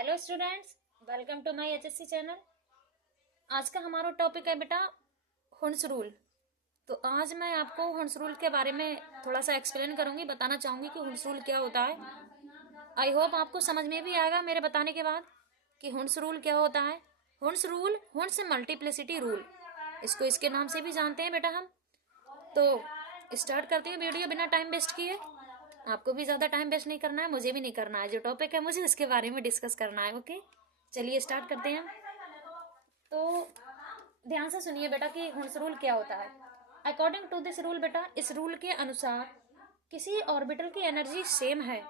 Hello students, welcome to my HSC channel. आज का हमारा टॉपिक है बेटा हुंस रूल। तो आज मैं आपको हुंस रूल के बारे में थोड़ा सा एक्सप्लेन करूंगी, बताना चाहूंगी कि हुंस रूल क्या होता है। आई होप आपको समझ में भी आएगा मेरे बताने के बाद कि हुंस रूल क्या होता है। हुंस रूल, हुंस मल्टीप्लिसिटी रूल, इसको इसके नाम से भी जानते हैं बेटा हम। तो स्टार्ट करते हैं वीडियो बिना टाइम वेस्ट किए। आपको भी ज़्यादा टाइम वेस्ट नहीं करना है, मुझे भी नहीं करना है। जो टॉपिक है मुझे उसके बारे में डिस्कस करना है। ओके, चलिए स्टार्ट करते हैं। तो ध्यान से सुनिए बेटा कि हुंस रूल क्या होता है। अकॉर्डिंग टू दिस रूल बेटा, इस रूल के अनुसार किसी ऑर्बिटल की एनर्जी सेम है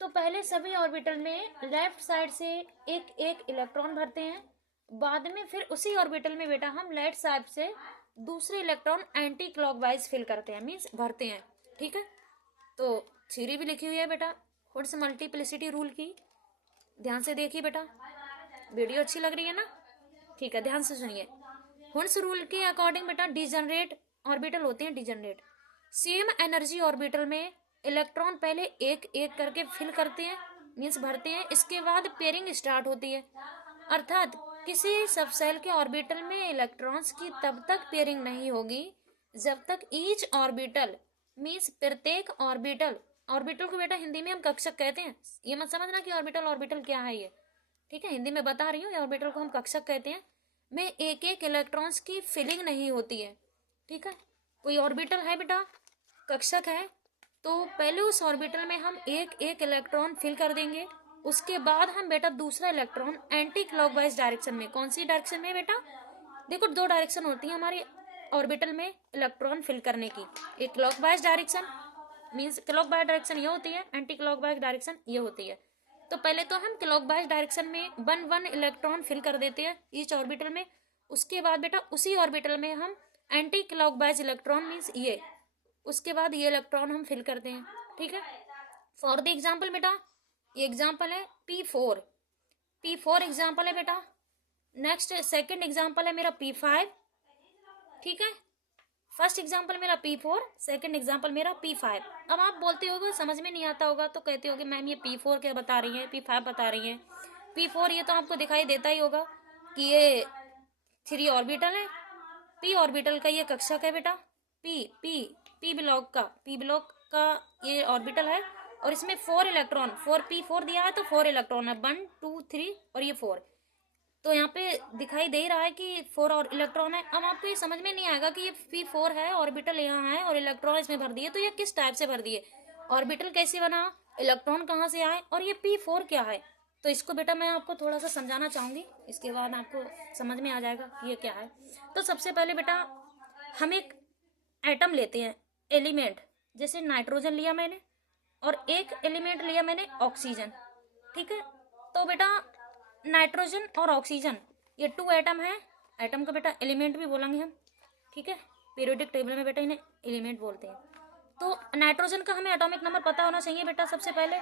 तो पहले सभी ऑर्बिटल में लेफ्ट साइड से एक एक इलेक्ट्रॉन भरते हैं। बाद में फिर उसी ऑर्बिटल में बेटा हम लेफ्ट साइड से दूसरे इलेक्ट्रॉन एंटी क्लॉकवाइज फिल करते हैं, मीन्स भरते हैं। ठीक है, तो थ्योरी भी लिखी हुई है बेटा हुंस मल्टीप्लिसिटी रूल की। ध्यान से देखिए बेटा, वीडियो अच्छी लग रही है ना? ठीक है, ध्यान से सुनिए। हुंस रूल के अकॉर्डिंग बेटा डिजनरेट ऑर्बिटल होते हैं। डिजनरेट सेम एनर्जी ऑर्बिटल में इलेक्ट्रॉन पहले एक एक करके फिल करते हैं, मीन्स भरते हैं। इसके बाद पेयरिंग स्टार्ट होती है, अर्थात किसी सबसेल के ऑर्बिटल में इलेक्ट्रॉन्स की तब तक पेयरिंग नहीं होगी जब तक ईच ऑर्बिटल, मीन्स प्रत्येक ऑर्बिटल, ऑर्बिटल को बेटा हिंदी में हम कक्षक कहते हैं। ये मत समझना कि ऑर्बिटल ऑर्बिटल क्या है ये, ठीक है, हिंदी में बता रही हूँ। ऑर्बिटल को हम कक्षक कहते हैं, में एक एक इलेक्ट्रॉन्स की फिलिंग नहीं होती है। ठीक है, कोई ऑर्बिटल है बेटा कक्षक है तो पहले उस ऑर्बिटल में हम एक एक इलेक्ट्रॉन फिल कर देंगे। उसके बाद हम बेटा दूसरा इलेक्ट्रॉन एंटी क्लॉकवाइज डायरेक्शन में, कौन सी डायरेक्शन में बेटा, देखो दो डायरेक्शन होती है हमारी ऑर्बिटल में इलेक्ट्रॉन फिल करने की। एक clockwise direction, means clockwise direction ये होती है, एंटी क्लॉकवाइज डायरेक्शन ये होती है। तो पहले तो हम क्लॉकवाइज डायरेक्शन में वन वन इलेक्ट्रॉन फिल कर देते हैं ईच ऑर्बिटल में। उसके बाद बेटा उसी ऑर्बिटल में हम एंटी क्लॉकवाइज इलेक्ट्रॉन, मीन्स ये, उसके बाद ये इलेक्ट्रॉन हम फिल करते हैं। ठीक है, फॉर द एग्जाम्पल बेटा, ये एग्जाम्पल है P4। P4 एग्जाम्पल है बेटा। नेक्स्ट सेकंड एग्जाम्पल है मेरा P5। ठीक है, फर्स्ट एग्जाम्पल मेरा P4, सेकंड एग्जाम्पल मेरा P5। अब आप बोलते होगे समझ में नहीं आता होगा तो कहते होगे मैम ये P4 क्या बता रही है, P5 बता रही है। P4 ये तो आपको दिखाई देता ही होगा कि ये 3 ऑर्बिटल है। P ऑर्बिटल का ये कक्षक है बेटा। P ब्लॉक का, P ब्लॉक का ये ऑर्बिटल है और इसमें 4 इलेक्ट्रॉन, 4P4 दिया है तो 4 इलेक्ट्रॉन है, 1 2 3 और ये 4। तो यहाँ पे दिखाई दे रहा है कि 4 और इलेक्ट्रॉन है। अब आपको ये समझ में नहीं आएगा कि ये P4 है, ऑर्बिटल यहाँ है और इलेक्ट्रॉन इसमें भर दिए, तो ये किस टाइप से भर दिए, ऑर्बिटल कैसे बना, इलेक्ट्रॉन कहाँ से आए और ये P4 क्या है। तो इसको बेटा मैं आपको थोड़ा सा समझाना चाहूंगी, इसके बाद आपको समझ में आ जाएगा कि ये क्या है। तो सबसे पहले बेटा हम एक एटम लेते हैं, एलिमेंट, जैसे नाइट्रोजन लिया मैंने और एक एलिमेंट लिया मैंने ऑक्सीजन। ठीक है, तो बेटा नाइट्रोजन और ऑक्सीजन ये 2 एटम है। एटम को बेटा एलिमेंट भी बोलेंगे हम। ठीक है, पीरियोडिक टेबल में बेटा इन्हें एलिमेंट बोलते हैं। तो नाइट्रोजन का हमें एटॉमिक नंबर पता होना चाहिए बेटा, सबसे पहले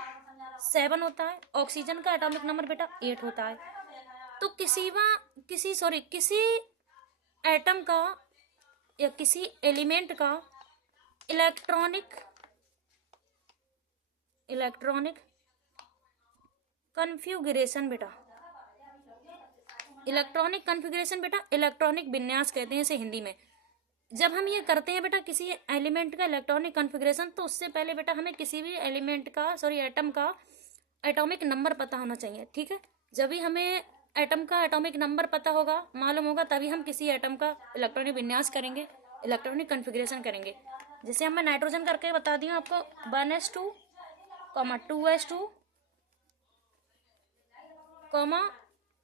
7 होता है। ऑक्सीजन का एटॉमिक नंबर बेटा 8 होता है। तो किसी एटम का या किसी एलिमेंट का इलेक्ट्रॉनिक कन्फ्यूगरेशन बेटा, इलेक्ट्रॉनिक कन्फिग्रेशन बेटा, इलेक्ट्रॉनिक विन्यास कहते हैं इसे हिंदी में। जब हम ये करते हैं बेटा किसी एलिमेंट का इलेक्ट्रॉनिक कन्फिग्रेशन, तो उससे पहले बेटा हमें किसी भी एलिमेंट का, एटम का एटॉमिक नंबर पता होना चाहिए। ठीक है, जब भी हमें एटम का एटॉमिक नंबर पता होगा, मालूम होगा, तभी हम किसी एटम का इलेक्ट्रॉनिक विन्यास करेंगे, इलेक्ट्रॉनिक कन्फिग्रेशन करेंगे। जैसे मैं नाइट्रोजन करके बता दी हूँ आपको, 1s2, 2s2,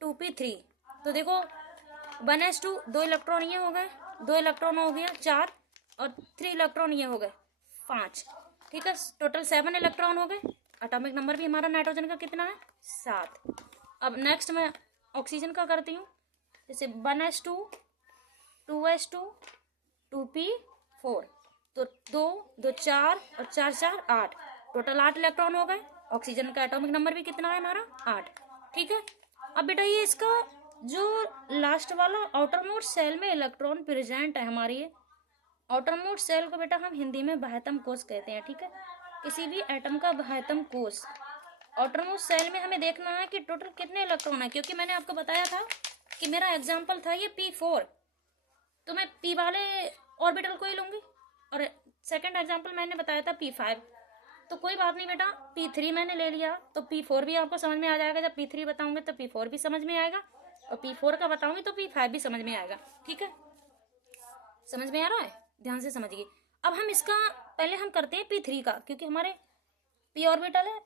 2p3। तो देखो 1s2 2 इलेक्ट्रॉन ये हो गए, 2 इलेक्ट्रॉन हो गया 4 और 3 इलेक्ट्रॉन ये हो गए 5। ठीक है, टोटल 7 इलेक्ट्रॉन हो गए। एटॉमिक नंबर भी हमारा नाइट्रोजन का कितना है, 7। अब नेक्स्ट मैं ऑक्सीजन का करती हूँ, जैसे 1s2, 2s2, 2p4। तो 2 2 4 और 4 4 8, टोटल 8 इलेक्ट्रॉन हो गए। ऑक्सीजन का एटॉमिक नंबर भी कितना है हमारा, 8। ठीक है, अब बेटा ये इसका जो लास्ट वाला आउटर मोस्ट सेल में इलेक्ट्रॉन प्रेजेंट है हमारी, आउटर मोस्ट सेल को बेटा हम हिंदी में बाह्यतम कोश कहते हैं। ठीक है, किसी भी एटम का बाह्यतम कोश आउटरमोस्ट सेल में हमें देखना है कि टोटल कितने इलेक्ट्रॉन है, क्योंकि मैंने आपको बताया था कि मेरा एग्जाम्पल था ये P4, तो मैं P वाले ऑर्बिटल को ही लूंगी, और सेकंड एग्जाम्पल मैंने बताया था P5। तो कोई बात नहीं बेटा, P3 मैंने ले लिया तो P4 भी आपको समझ में आ जाएगा। जब P3 बताऊंगे तो P4 भी समझ में आएगा, और P4 का बताऊंगी तो P5 भी समझ में आएगा। ठीक है, समझ में आ रहा है? ध्यान से समझिए। अब हम इसका पहले हम करते हैं P3 का, क्योंकि हमारे P ऑर्बिटल है,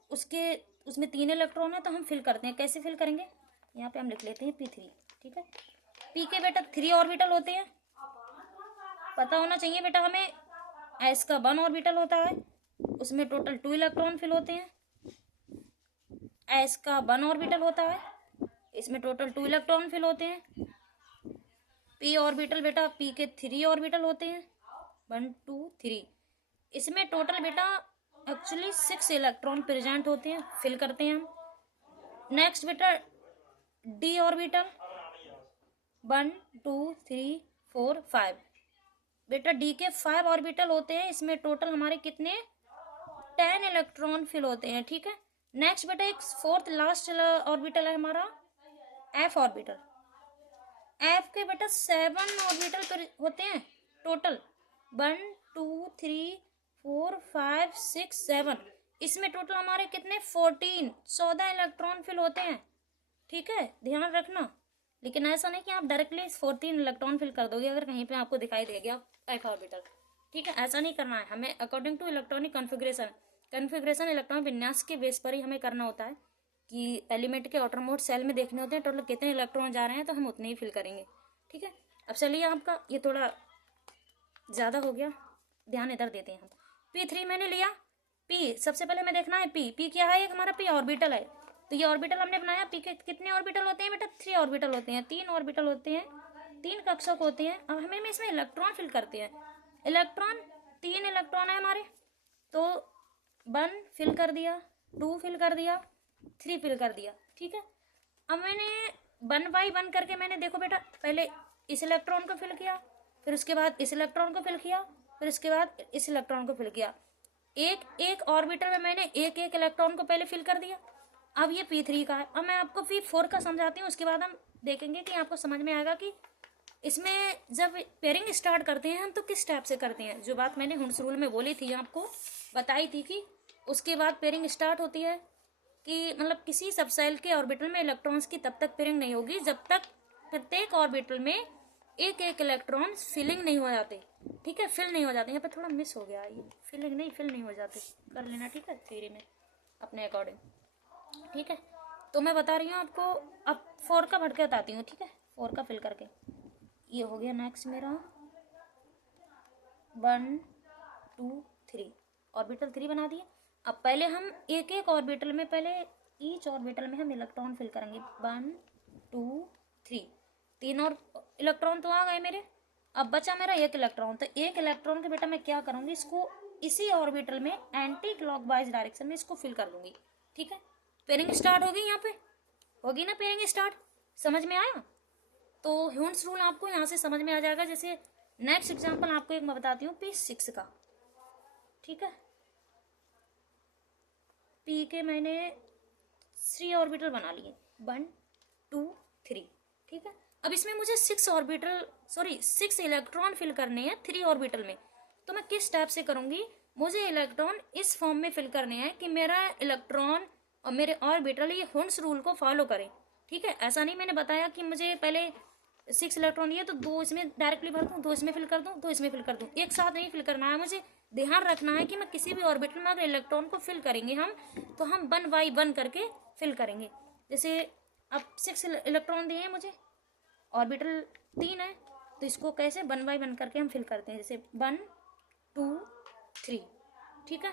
उसमें 3 इलेक्ट्रॉन है, तो हम फिल करते हैं। कैसे फिल करेंगे, यहाँ पे हम लिख लेते हैं P3। ठीक है, P के बेटा 3 ऑर्बिटल होते हैं, पता होना चाहिए बेटा हमें। S का 1 ऑर्बिटल होता है, उसमें टोटल 2 इलेक्ट्रॉन फिल होते हैं। S का 1 ऑर्बिटल होता है, इसमें टोटल 2 इलेक्ट्रॉन फिल होते हैं। P ऑर्बिटल बेटा P के 3 ऑर्बिटल होते हैं, 1 2 3, इसमें टोटल बेटा एक्चुअली 6 इलेक्ट्रॉन प्रेजेंट होते हैं, फिल करते हैं हम। नेक्स्ट बेटा D ऑर्बिटल 1 2 3 4 5, बेटा D के 5 ऑर्बिटल होते हैं, इसमें टोटल हमारे कितने 10 इलेक्ट्रॉन फिल होते हैं। ठीक है, नेक्स्ट बेटा एक फोर्थ लास्ट ऑर्बिटल है हमारा F ऑर्बिटल। F के बेटा 7 ऑर्बिटल होते हैं टोटल, 1 2 3 4 5 6 7, इसमें टोटल हमारे कितने 14 इलेक्ट्रॉन फिल होते हैं। ठीक है, ध्यान रखना, लेकिन ऐसा नहीं कि आप डायरेक्टली 14 इलेक्ट्रॉन फिल कर दोगे अगर कहीं पे आपको दिखाई दे गया F ऑर्बिटल। ठीक है, ऐसा नहीं करना है हमें। According to electronic configuration electron विन्यास के बेस पर ही हमें करना होता है कि एलिमेंट के आउटर मोस्ट सेल में देखने होते हैं टोटल कितने इलेक्ट्रॉन जा रहे हैं, तो हम उतने ही फिल करेंगे। ठीक है, अब चलिए, आपका ये थोड़ा ज़्यादा हो गया, ध्यान इधर देते हैं हम। P3 मैंने लिया, P सबसे पहले हमें देखना है P क्या है, एक हमारा P ऑर्बिटल है, तो ये ऑर्बिटल हमने बनाया। P के कितने ऑर्बिटल होते हैं बेटा 3 ऑर्बिटल होते हैं, 3 ऑर्बिटल होते हैं, 3 कक्षक होते हैं। अब हमें इसमें इलेक्ट्रॉन फिल करते हैं। इलेक्ट्रॉन 3 इलेक्ट्रॉन है हमारे, तो 1 फिल कर दिया, 2 फिल कर दिया, 3 फिल कर दिया। ठीक है, अब मैंने 1 बाई 1 करके मैंने देखो बेटा पहले इस इलेक्ट्रॉन को फिल किया, फिर उसके बाद इस इलेक्ट्रॉन को फिल किया, फिर उसके बाद इस इलेक्ट्रॉन को फिल किया। एक ऑर्बिटल में मैंने एक इलेक्ट्रॉन को पहले फिल कर दिया। अब ये P3 का है। अब मैं आपको P4 का समझाती हूँ, उसके बाद हम देखेंगे कि आपको समझ में आएगा कि इसमें जब पेयरिंग स्टार्ट करते हैं हम तो किस टाइप से करते हैं। जो बात मैंने हुंड्स रूल में बोली थी, आपको बताई थी कि उसके बाद पेयरिंग स्टार्ट होती है कि मतलब किसी सबसेल के ऑर्बिटल में इलेक्ट्रॉन्स की तब तक पेयरिंग नहीं होगी जब तक प्रत्येक ऑर्बिटल में एक इलेक्ट्रॉन फिलिंग नहीं हो जाते। ठीक है, फिल नहीं हो जाते। यहाँ पे थोड़ा मिस हो गया, ये फिल नहीं हो जाते, कर लेना। ठीक है, थ्योरी में अपने अकॉर्डिंग। ठीक है, तो मैं बता रही हूँ आपको। अब 4 का भटके बताती हूँ। ठीक है, 4 का फिल करके ये हो गया। नेक्स्ट मेरा 1 2 3 ऑर्बिटल 3 बना दिए। अब पहले हम एक ऑर्बिटल में, पहले ईच ऑर्बिटल में हम इलेक्ट्रॉन फिल करेंगे। 1 2 3, 3 और इलेक्ट्रॉन तो आ गए मेरे। अब बचा मेरा एक इलेक्ट्रॉन, तो एक इलेक्ट्रॉन के बेटा मैं क्या करूंगी, इसको इसी ऑर्बिटल में एंटी क्लॉकवाइज डायरेक्शन में इसको फिल कर लूंगी। ठीक है, पेयरिंग स्टार्ट होगी, यहाँ पे होगी ना पेयरिंग स्टार्ट। समझ में आया? तो ह्यून्स रूल आपको यहाँ से समझ में आ जाएगा। जैसे नेक्स्ट एग्जांपल आपको एक मैं बताती हूँ P6 का। ठीक है, P के मैंने 3 ऑर्बिटल बना लिए, 1 2 3। ठीक है, अब इसमें मुझे 6 इलेक्ट्रॉन फिल करने हैं 3 ऑर्बिटल में। तो मैं किस टाइप से करूंगी, मुझे इलेक्ट्रॉन इस फॉर्म में फिल करने हैं कि मेरा इलेक्ट्रॉन और मेरे ऑर्बिटल ये हुंड्स रूल को फॉलो करें। ठीक है, ऐसा नहीं मैंने बताया कि मुझे पहले 6 इलेक्ट्रॉन लिए तो 2 इसमें डायरेक्टली भर दूँ, 2 इसमें फिल कर दूँ, 2 इसमें फिल कर दूँ। एक साथ नहीं फिल करना है, मुझे ध्यान रखना है कि मैं किसी भी ऑर्बिटल में अगर इलेक्ट्रॉन को फिल करेंगे हम, तो हम 1 बाई 1 करके फिल करेंगे। जैसे अब 6 इलेक्ट्रॉन दिए मुझे, ऑर्बिटल 3 है, तो इसको कैसे 1 बाई 1 करके हम फिल करते हैं। जैसे 1 2 3। ठीक है,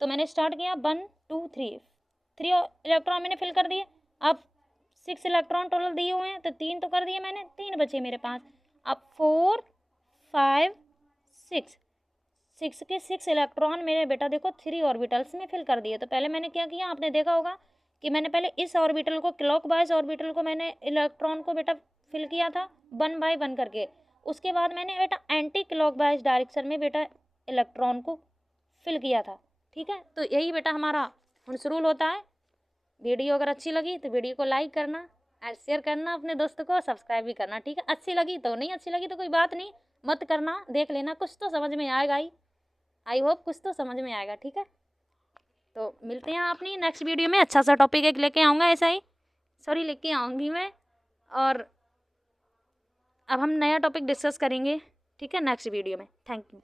तो मैंने स्टार्ट किया 1 2 3 इलेक्ट्रॉन मैंने फिल कर दिए। अब 6 इलेक्ट्रॉन टोटल दिए हुए हैं, तो 3 तो कर दिए मैंने, 3 बचे मेरे पास। अब 4 5 6 के 6 इलेक्ट्रॉन मेरे बेटा देखो 3 ऑर्बिटल्स में फिल कर दिए। तो पहले मैंने क्या किया, आपने देखा होगा कि मैंने पहले इस ऑर्बिटल को, क्लॉकवाइज ऑर्बिटल को मैंने इलेक्ट्रॉन को बेटा फिल किया था 1 बाई 1 करके। उसके बाद मैंने बेटा एंटी क्लॉकवाइज डायरेक्शन में बेटा इलेक्ट्रॉन को फिल किया था। ठीक है। तो यही बेटा हमारा हुंस रूल होता है। वीडियो अगर अच्छी लगी तो वीडियो को लाइक करना और शेयर करना अपने दोस्त को, सब्सक्राइब भी करना, ठीक है। अच्छी लगी तो, नहीं अच्छी लगी तो कोई बात नहीं, मत करना, देख लेना, कुछ तो समझ में आएगा ही। आई होप कुछ तो समझ में आएगा, ठीक है। तो मिलते हैं अपनी नेक्स्ट वीडियो में। अच्छा सा टॉपिक एक लेके आऊँगा, ऐसा ही सॉरी लेके आऊँगी मैं। और अब हम नया टॉपिक डिस्कस करेंगे, ठीक है, नेक्स्ट वीडियो में। Thank you.